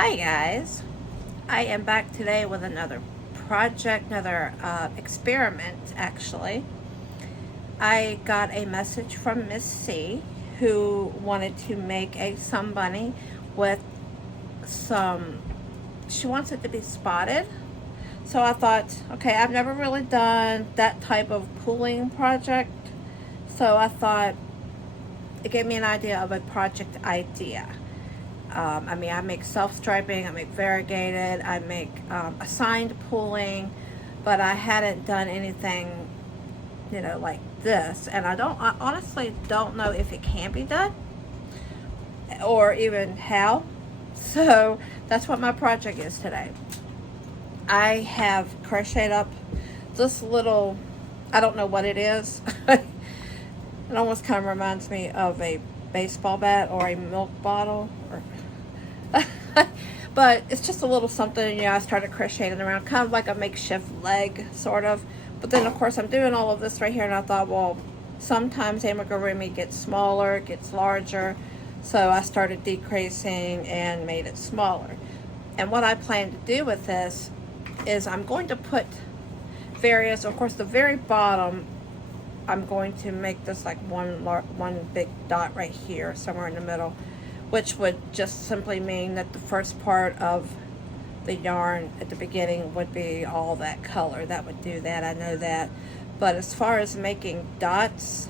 Hi guys, I am back today with another project, another experiment actually. I got a message from Miss C who wanted to make a sun bunny with she wants it to be spotted. So I thought, okay, I've never really done that type of pooling project. So I thought it gave me an idea of a project idea. I make self-striping, I make variegated, I make assigned pooling, but I hadn't done anything, like this. And I honestly don't know if it can be done or even how. So that's what my project is today. I have crocheted up this little, I don't know what it is. It almost kind of reminds me of a baseball bat or a milk bottle, but it's just a little something. I started crocheting around, kind of like a makeshift leg sort of, but then of course I'm doing all of this right here, and I thought, well, sometimes amigurumi gets smaller, gets larger, so I started decreasing and made it smaller. And what I plan to do with this is I'm going to put various, of course the very bottom, I'm going to make this like one big dot right here, somewhere in the middle, which would just simply mean that the first part of the yarn at the beginning would be all that color. That would do that, I know that. But as far as making dots,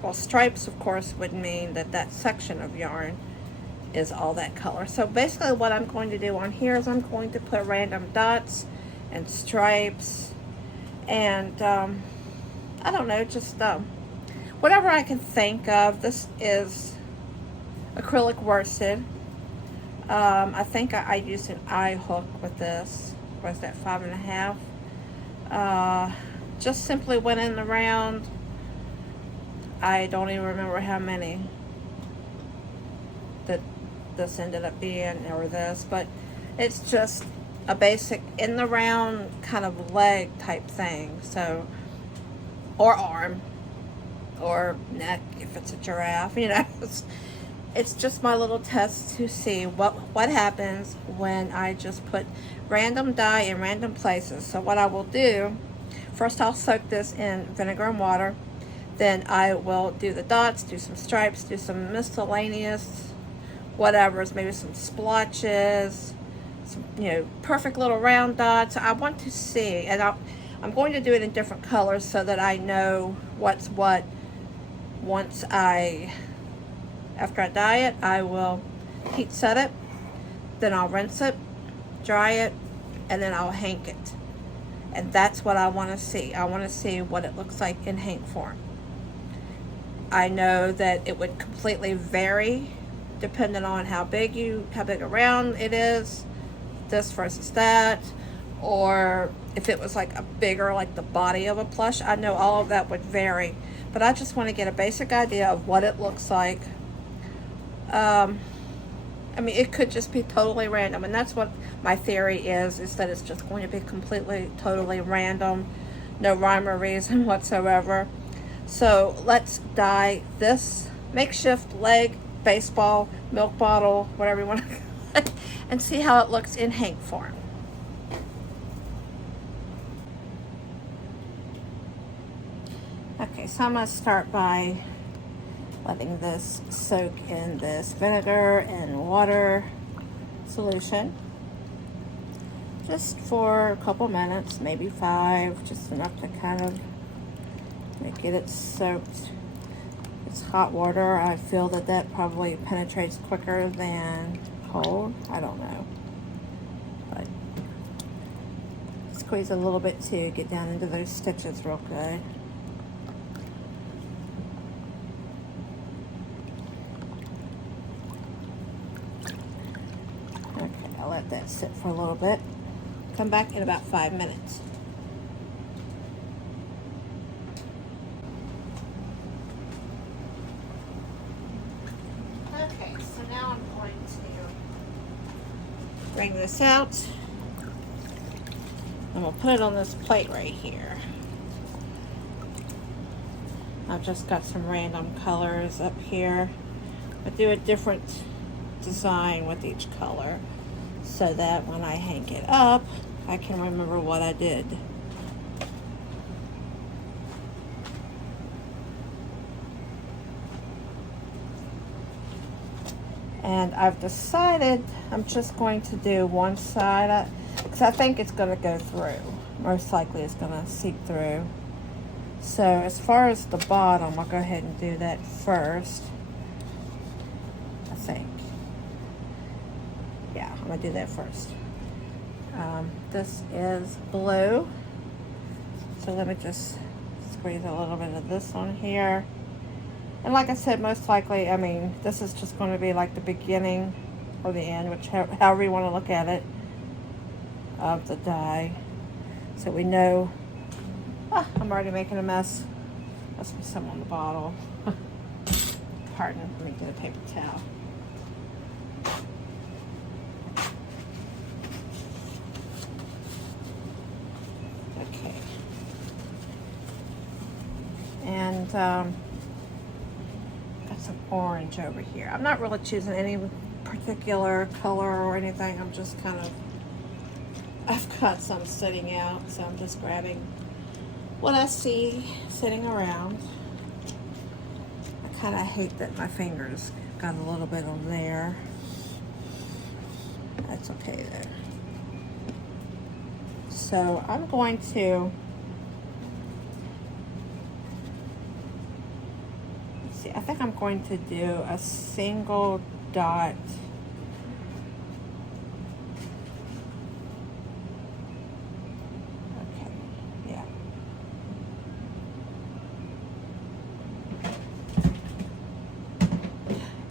well, stripes of course would mean that that section of yarn is all that color. So basically what I'm going to do on here is I'm going to put random dots and stripes and I don't know, just whatever I can think of. This is acrylic worsted. I think I used an eye hook with this. Was that 5.5? Just simply went in the round. I don't even remember how many that this ended up being, or this, but it's just a basic in the round kind of leg type thing. So, or arm, or neck if it's a giraffe, It's just my little test to see what happens when I just put random dye in random places. So what I will do, first I'll soak this in vinegar and water. Then I will do the dots, do some stripes, do some miscellaneous whatevers, maybe some splotches, some, perfect little round dots. I want to see, and I'm going to do it in different colors so that I know what's what. After I dye it, I will heat set it, then I'll rinse it, dry it, and then I'll hank it. And that's what I want to see. I want to see what it looks like in hank form. I know that it would completely vary depending on how big around it is, this versus that, or if it was like a bigger, like the body of a plush. I know all of that would vary, but I just want to get a basic idea of what it looks like. It could just be totally random, and that's what my theory is that it's just going to be completely, totally random, no rhyme or reason whatsoever. So let's dye this makeshift leg, baseball, milk bottle, whatever you want to and see how it looks in hank form. Okay, so I'm going to start by letting this soak in this vinegar and water solution just for a couple minutes, maybe 5, just enough to kind of get it soaked. It's hot water. I feel that probably penetrates quicker than cold. I don't know, but squeeze a little bit to get down into those stitches real good. I'll let that sit for a little bit. Come back in about 5 minutes. Okay, so now I'm going to bring this out. And we'll put it on this plate right here. I've just got some random colors up here. I do a different design with each color. so that when I hang it up, I can remember what I did. And I've decided I'm just going to do one side, because I think it's going to go through. Most likely it's going to seep through. So as far as the bottom, I'll go ahead and do that first. I think. Yeah, I'm going to do that first. This is blue. So let me just squeeze a little bit of this on here. And like I said, most likely, I mean, this is just going to be like the beginning or the end, however you want to look at it, of the die. So we know, I'm already making a mess. Must be some on the bottle. Pardon, let me get a paper towel. Okay. And, some orange over here. I'm not really choosing any particular color or anything. I'm just kind of, I've got some sitting out, so I'm just grabbing what I see sitting around. I kind of hate that my fingers got a little bit on there. That's okay though. So I'm going to I think I'm going to do a single dot. Okay, yeah.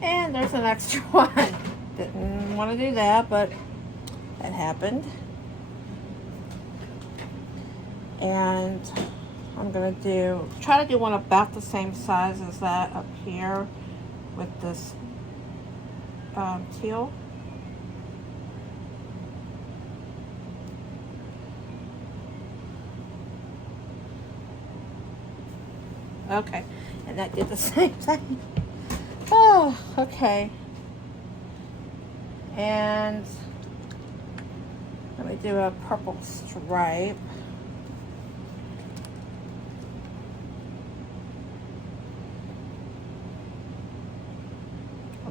And there's an extra one. Didn't want to do that, but that happened. And I'm going to try to do one about the same size as that up here with this teal. Okay, and that did the same thing. Oh, okay. And let me do a purple stripe.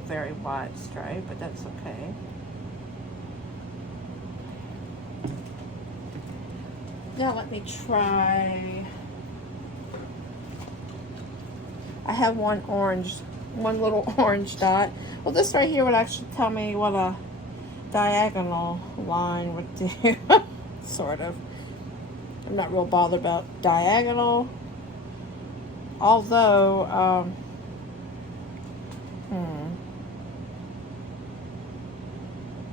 Very wide stripe, but that's okay. Now let me try. I have one little orange dot. Well, this right here would actually tell me what a diagonal line would do. Sort of. I'm not real bothered about diagonal, although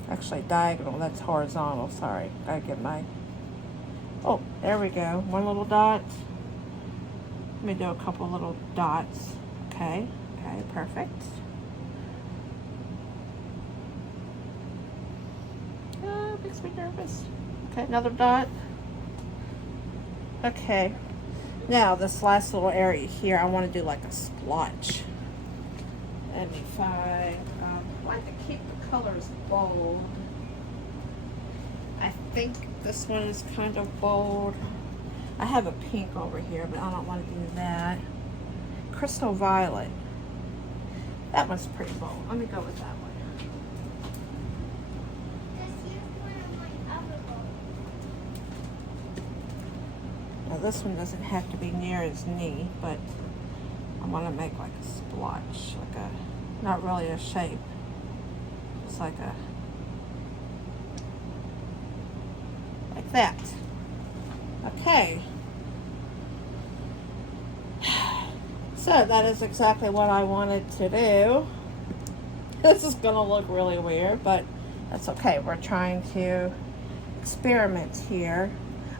actually diagonal, that's horizontal, sorry. Gotta get my, oh, there we go. One little dot. Let me do a couple little dots. Okay, perfect. Makes me nervous. Okay, another dot. Okay, now this last little area here, I want to do like a splotch. Let me find, I like to keep the colors bold. I think this one is kind of bold. I have a pink over here, but I don't want to do that. Crystal violet. That one's pretty bold. Let me go with that one. Now this one doesn't have to be near as neat, but I want to make like a splotch, like a, not really a shape. It's like a, like that. Okay. So that is exactly what I wanted to do. This is gonna look really weird, but that's okay. We're trying to experiment here.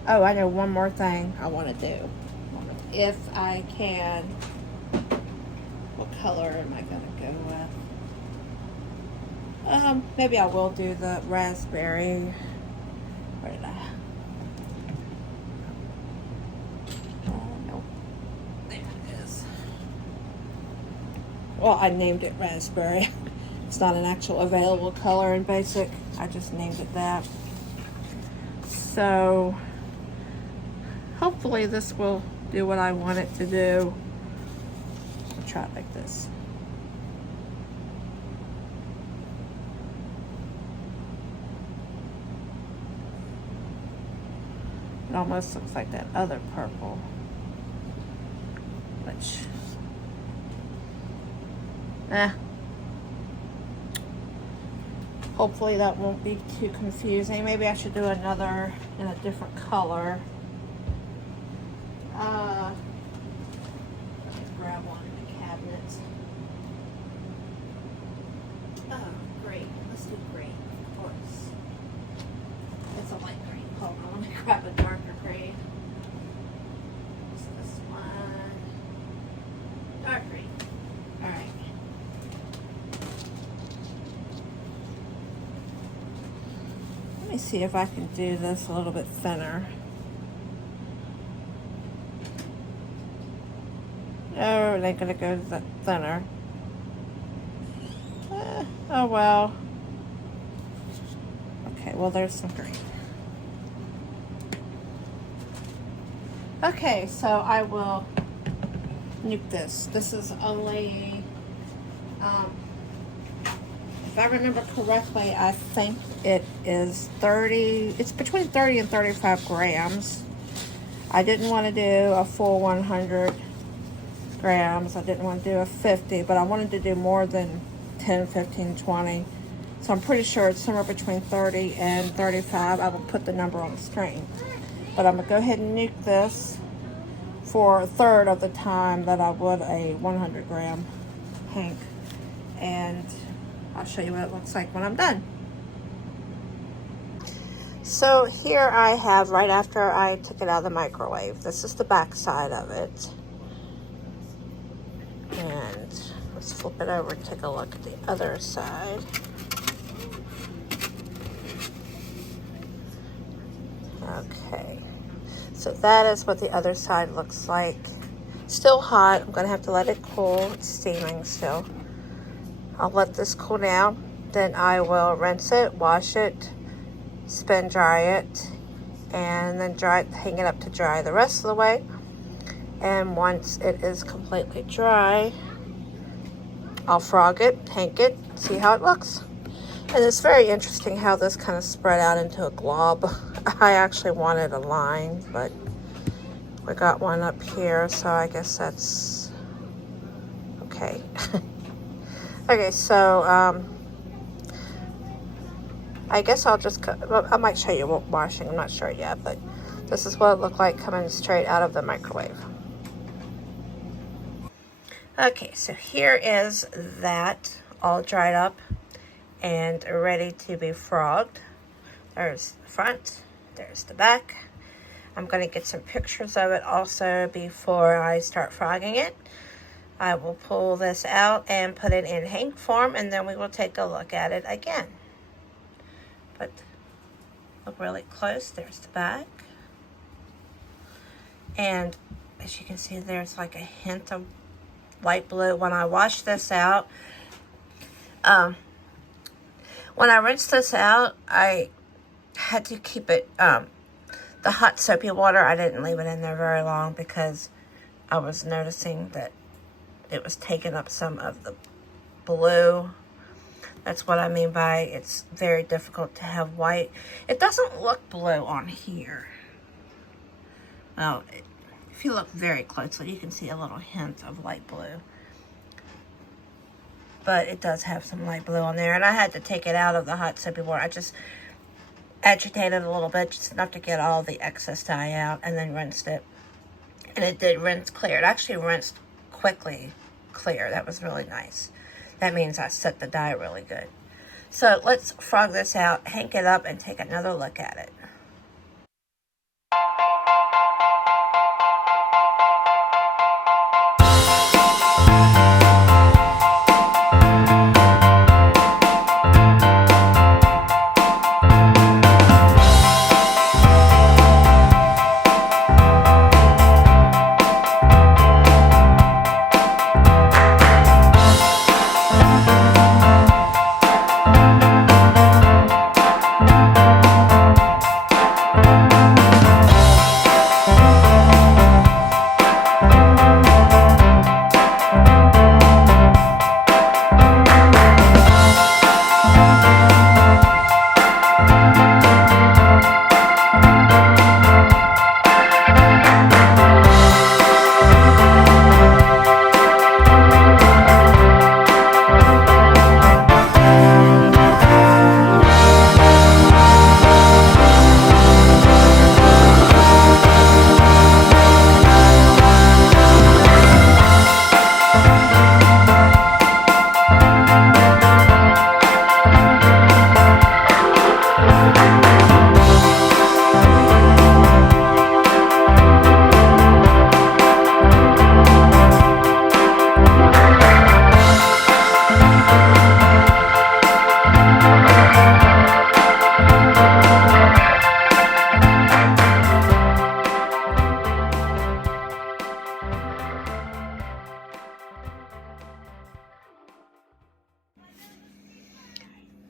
Oh, I know one more thing I want to do. If I can, what color am I gonna go with? Maybe I will do the raspberry. Where did I? Nope. There it is. Well, I named it raspberry. It's not an actual available color in basic. I just named it that. So hopefully this will do what I want it to do. I'll try it like this. It almost looks like that other purple, which, hopefully that won't be too confusing. Maybe I should do another in a different color. Let me grab one in the cabinet. Oh, green. Let's do green, of course. It's a light green. Hold on, let me grab a darker green. What's this one? Dark green. Alright. Let me see if I can do this a little bit thinner. Oh, they're gonna go thinner. Oh well. Okay, well there's some green. Okay, so I will nuke this. This is only, if I remember correctly, I think it is 30, it's between 30 and 35 grams. I didn't want to do a full 100 grams. I didn't want to do a 50, but I wanted to do more than 10, 15, 20. So I'm pretty sure it's somewhere between 30 and 35. I will put the number on the screen. But I'm going to go ahead and nuke this for a third of the time that I would a 100 gram hank. And I'll show you what it looks like when I'm done. So here I have, right after I took it out of the microwave, this is the back side of it. And let's flip it over and take a look at the other side. Okay, so that is what the other side looks like. Still hot. I'm gonna have to let it cool. It's steaming still. I'll let this cool down. Then I will rinse it, wash it, spin dry it, and then hang it up to dry the rest of the way. And once it is completely dry, I'll frog it, hank it, see how it looks. And it's very interesting how this kind of spread out into a glob. I actually wanted a line, but we got one up here, so I guess that's okay. Okay, so I guess I'll just cut. Well, I might show you washing, I'm not sure yet, but this is what it looked like coming straight out of the microwave. Okay, so here is that all dried up and ready to be frogged. There's the front, there's the back. I'm going to get some pictures of it also before I start frogging it. I will pull this out and put it in hank form, and then we will take a look at it again. But look really close. There's the back. And as you can see, there's like a hint of light blue. When I wash this out, when I rinsed this out, I had to keep it, the hot soapy water, I didn't leave it in there very long because I was noticing that it was taking up some of the blue. That's what I mean by it's very difficult to have white. It doesn't look blue on here. Well, if you look very closely, you can see a little hint of light blue. But it does have some light blue on there. And I had to take it out of the hot soapy water. I just agitated it a little bit, just enough to get all the excess dye out, and then rinsed it. And it did rinse clear. It actually rinsed quickly clear. That was really nice. That means I set the dye really good. So let's frog this out, hank it up, and take another look at it.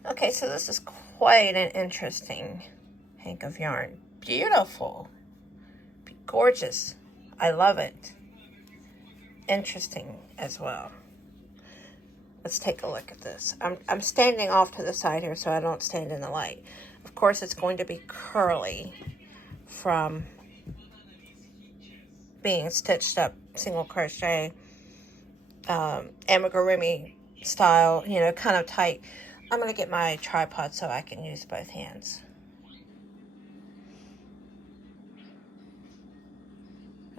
Okay, so this is quite an interesting hank of yarn. Beautiful. Gorgeous. I love it. Interesting as well. Let's take a look at this. I'm standing off to the side here so I don't stand in the light. Of course, it's going to be curly from being stitched up single crochet, amigurumi style, you know, kind of tight. I'm going to get my tripod so I can use both hands.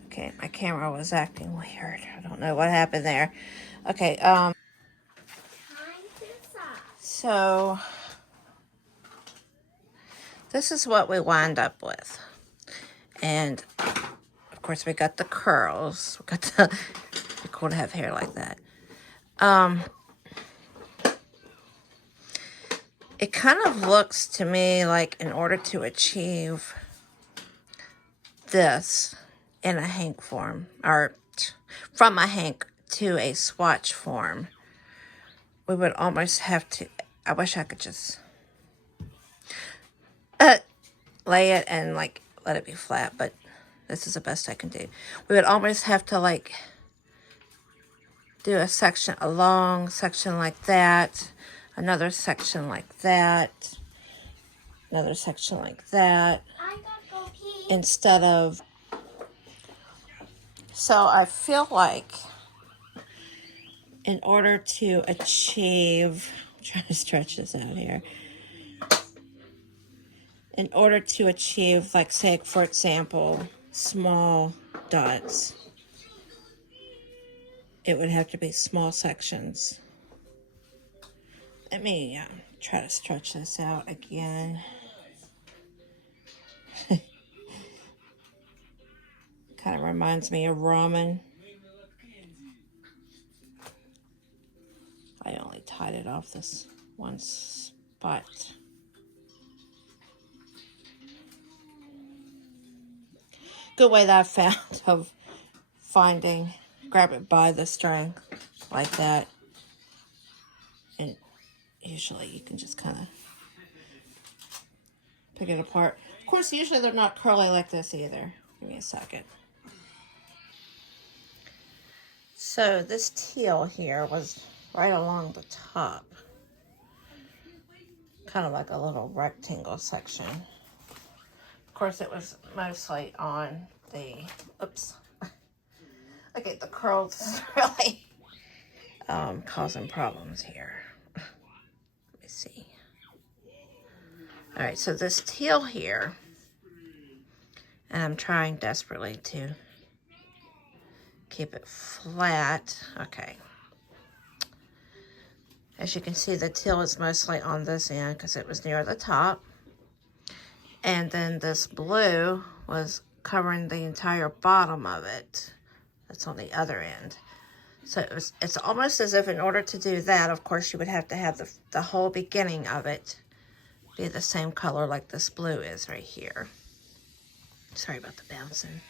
Okay, my camera was acting weird. I don't know what happened there. Okay, so this is what we wind up with. And of course we got the curls. We got the, it'd be cool to have hair like that. It kind of looks to me like in order to achieve this in a hank form, or from a hank to a swatch form, we would almost have to, I wish I could just lay it and like let it be flat, but this is the best I can do. We would almost have to like do a section, a long section like that, another section like that, another section like that, instead of, so I feel like in order to achieve, I'm trying to stretch this out here, in order to achieve, like say for example, small dots, it would have to be small sections. Let me try to stretch this out again. Kind of reminds me of ramen. I only tied it off this one spot. Good way that I found of finding, grab it by the string like that. And usually you can just kind of pick it apart. Of course, usually they're not curly like this either. Give me a second. So this teal here was right along the top. Kind of like a little rectangle section. Of course, it was mostly on the, oops. Okay, the curls is really causing problems here. Let me see. All right, so this teal here, and I'm trying desperately to keep it flat. Okay. As you can see, the teal is mostly on this end because it was near the top. And then this blue was covering the entire bottom of it. That's on the other end. So it's almost as if in order to do that, of course, you would have to have the whole beginning of it be the same color like this blue is right here. Sorry about the bouncing.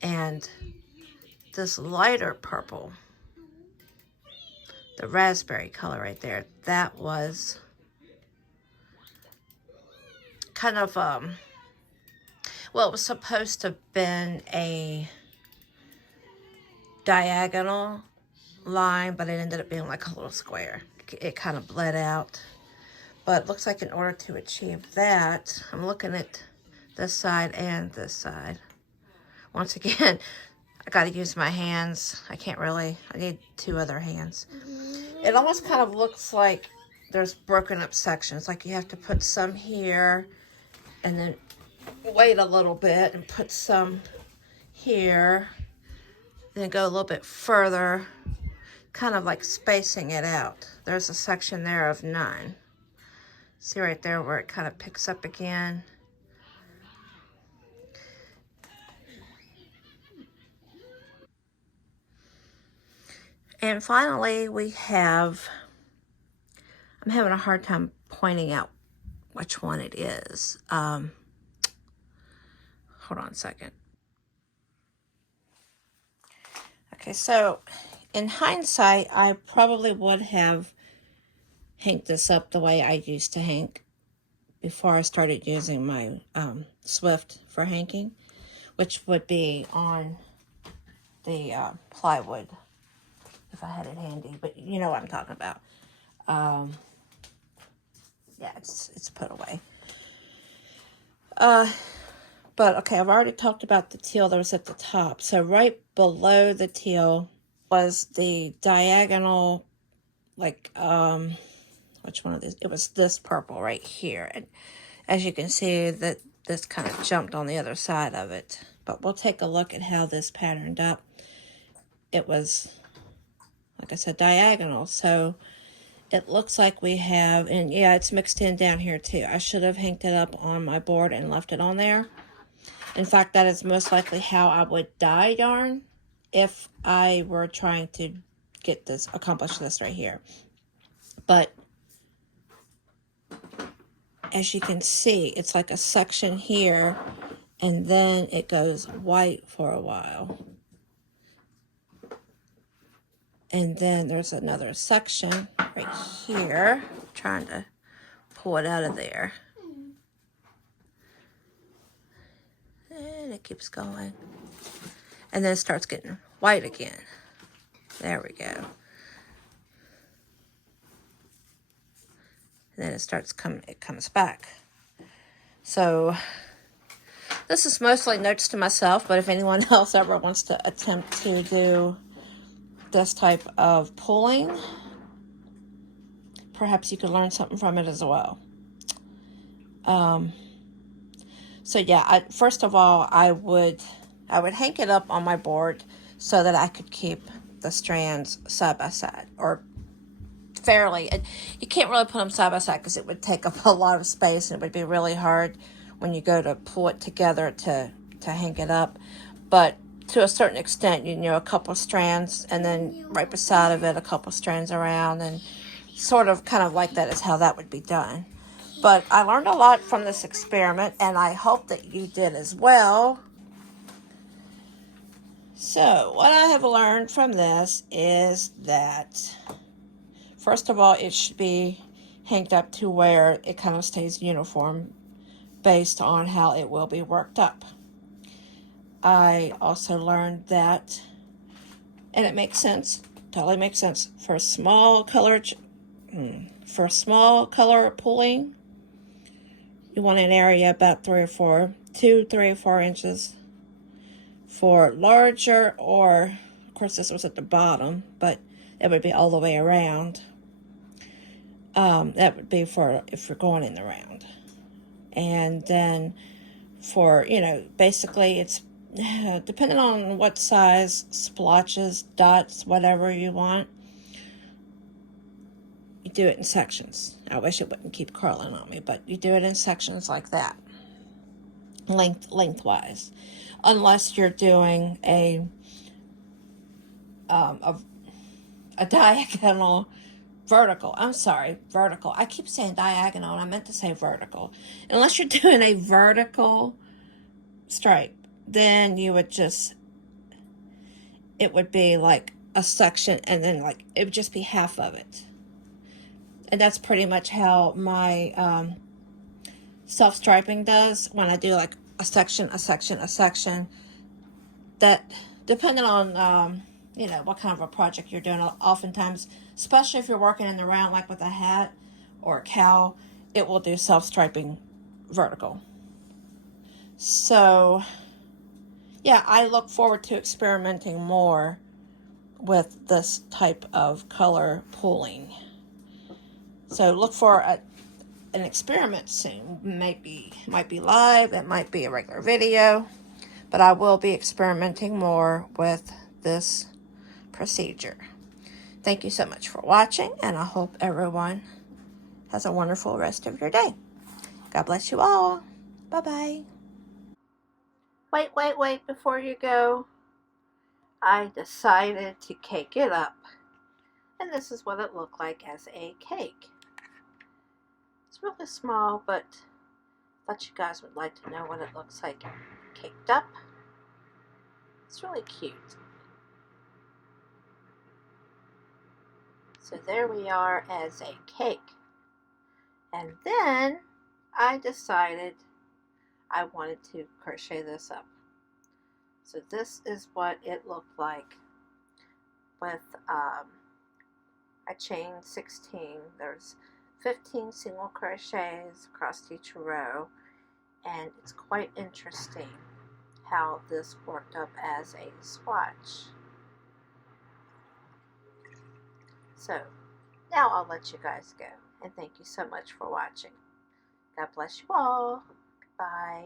And this lighter purple, the raspberry color right there, that was kind of, well, it was supposed to have been a diagonal line, but it ended up being like a little square. It kind of bled out. But it looks like in order to achieve that, I'm looking at this side and this side. Once again, I got to use my hands. I can't really, I need two other hands. It almost kind of looks like there's broken up sections. Like you have to put some here and then wait a little bit and put some here. And then go a little bit further, kind of like spacing it out. There's a section there of 9. See right there where it kind of picks up again. And finally, we have, I'm having a hard time pointing out which one it is. Hold on a second. Okay, so in hindsight, I probably would have hanked this up the way I used to hank before I started using my Swift for hanking, which would be on the plywood if I had it handy. But you know what I'm talking about. Yeah, it's put away. But okay, I've already talked about the teal that was at the top. So right below the teal was the diagonal, like, which one of these? It was this purple right here. And as you can see, that this kind of jumped on the other side of it. But we'll take a look at how this patterned up. It was, like I said, diagonal. So it looks like we have, and yeah, it's mixed in down here too. I should have hanged it up on my board and left it on there. In fact, that is most likely how I would dye yarn if I were trying to get this, accomplish this right here. But as you can see, it's like a section here, and then it goes white for a while. And then there's another section right here. I'm trying to pull it out of there. And it keeps going. And then it starts getting white again. There we go. And then it comes back. So this is mostly notes to myself, but if anyone else ever wants to attempt to do this type of pulling, perhaps you could learn something from it as well. So yeah, first of all, I would hank it up on my board so that I could keep the strands side by side, or fairly. You can't really put them side by side because it would take up a lot of space, and it would be really hard when you go to pull it together to hank it up. But to a certain extent, you know, a couple strands, and then right beside of it, a couple strands around, and sort of kind of like that is how that would be done. But I learned a lot from this experiment, and I hope that you did as well. So, what I have learned from this is that, first of all, it should be hanged up to where it kind of stays uniform based on how it will be worked up. I also learned that, and it makes sense, totally makes sense, for small color pulling, you want an area about 3 or 4 inches. For larger, or of course this was at the bottom, but it would be all the way around. That would be for if you're going in the round. And then for, you know, basically it's depending on what size splotches, dots, whatever you want, you do it in sections. I wish it wouldn't keep curling on me, but you do it in sections like that, lengthwise, unless you're doing a diagonal, vertical. I'm sorry, vertical. I keep saying diagonal, and I meant to say vertical. Unless you're doing a vertical stripe, then you would just, it would be like a section, and then like it would just be half of it. And that's pretty much how my self-striping does when I do like a section, a section, a section. That, depending on, you know, what kind of a project you're doing, oftentimes, especially if you're working in the round, like with a hat or a cowl, it will do self-striping vertical. So, yeah, I look forward to experimenting more with this type of color pulling. So look for an experiment soon. Might be live, it might be a regular video, but I will be experimenting more with this procedure. Thank you so much for watching, and I hope everyone has a wonderful rest of your day. God bless you all. Bye-bye. Wait, before you go, I decided to cake it up, and this is what it looked like as a cake. It's really small, but I thought you guys would like to know what it looks like caked up. It's really cute. So there we are as a cake. And then I decided I wanted to crochet this up. So this is what it looked like with I chained 16. There's 15 single crochets across each row, and it's quite interesting how this worked up as a swatch. So now I'll let you guys go, and thank you so much for watching. God bless you all. Bye.